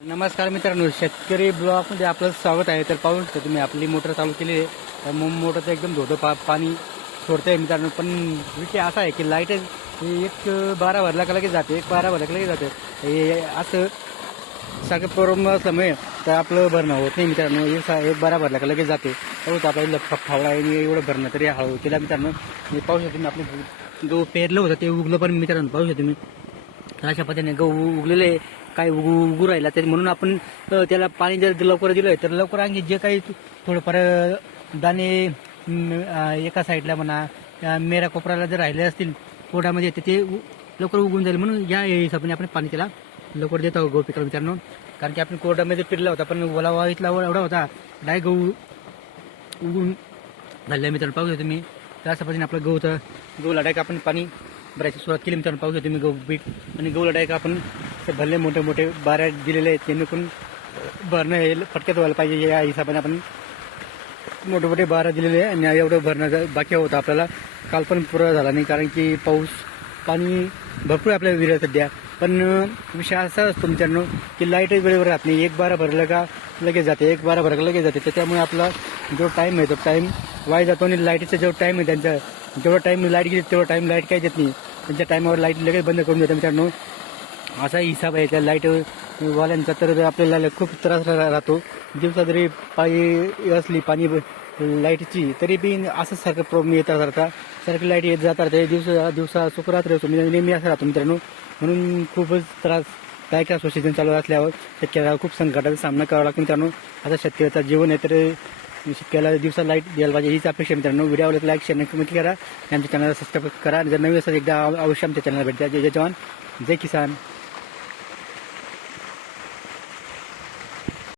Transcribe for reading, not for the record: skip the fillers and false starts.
नमस्कार मित्रांनो, शेतकरी ब्लॉगमध्ये आपलं स्वागत आहे. तर पाहू शकता तुम्ही आपली मोटर चालू केली आहे. तर मोटरचं एकदम धोधं पाणी सोडतंय मित्रांनो. पण विषय असा आहे की लाईट एक 12 भरला का लगेच जाते, एक 12 भरला का लगेच जाते. हे असं सारखं प्रॉब्लेम असल्यामुळे तर आपलं भरणं होत नाही मित्रांनो. एक 12 भरला का लगेच जाते. पाहू आपल्याला फावडा आहे एवढं भरणं तरी हळू केला मित्रांनो. हे पाहू शकतो तुम्ही आपलं गहू पेरलं होतं ते उगलं पण मित्रांनो. पाहू शकतो तुम्ही तर अशा पद्धतीने गहू उगलेले काय उगू राहिला ते म्हणून आपण त्याला पाणी जर लवकर दिलं तर लवकर आणखी जे काही थोडंफार दाणे एका साईडला म्हणा मेरा कोपऱ्याला जर राहिले असतील पोटामध्ये तर ते लवकर उगून जाईल. म्हणून या हिशोबाने आपण पाणी त्याला लवकर देतो गहू पिकाला मित्रांनो. कारण की आपण कोरड्यामध्ये पिरला होता पण ओलावा इथला एवढा होता डाय गहू उगून झालेला मित्रांनो. पाहू शकतो तुम्ही तर अशा पद्धतीने आपलं गहू डायरेक्ट आपण पाणी भरायची सुरुवात केली मित्रांनो. पाहू शकतो तुम्ही गहू पीक आणि गहू डायरेक्ट आपण भरले मोठे मोठे बाऱ्या दिलेले आहेत जेणेकरून भरणं हे फटक्यात व्हायला पाहिजे. या हिशोबाने आपण मोठे मोठे बारा दिलेले आहे आणि एवढं भरणं बाकी होतं आपल्याला. काल पण पुरा झाला नाही कारण की पाणी भरपूर आपल्या विहिरीत सध्या. पण विषय असा असतो मित्रांनो की लाईट वेळेवर राहत नाही. एक 12 भरलं का लगेच जाते, एक 12 भरलं का लगेच जाते. त्याच्यामुळे आपला जो टाईम आहे तो टाईम वाया जातो आणि लाईटीचा जो टाईम आहे त्यांचा जेवढा टाईम लाईट गेली तेवढा टाईम लाईट काय देत नाही. त्यांच्या टाईमावर लाईट लगेच बंद करून देतात मित्रांनो. असा हिसाब आहे त्या लाईट वाल्यांचा. तर आपल्याला खूप त्रास राहतो. दिवसा जरी असली पाणी लाईटची तरी बी असं सारखं प्रॉब्लेम येतात सारखी लाईट येत जातात. दिवसा सुखरात्र असतो नेहमी असं राहतो मित्रांनो. म्हणून खूपच त्रास काय काय सीझन चालू असल्यावर शेतकऱ्याला खूप संकटाचा सामना करावा लागतो मित्रांनो. आता शेतकऱ्याचा जीवन आहे तर शेतकऱ्याला दिवसा लाईट द्यायला पाहिजे हीच अपेक्षा मित्रांनो. व्हिडिओला लाईक शेअर कमेंट करा आणि आमच्या चॅनलला सबस्क्राईब करा. जर नवीन असं एकदा अवश्य आमच्या चॅनलला भेट द्या. जय जवान जय किसान.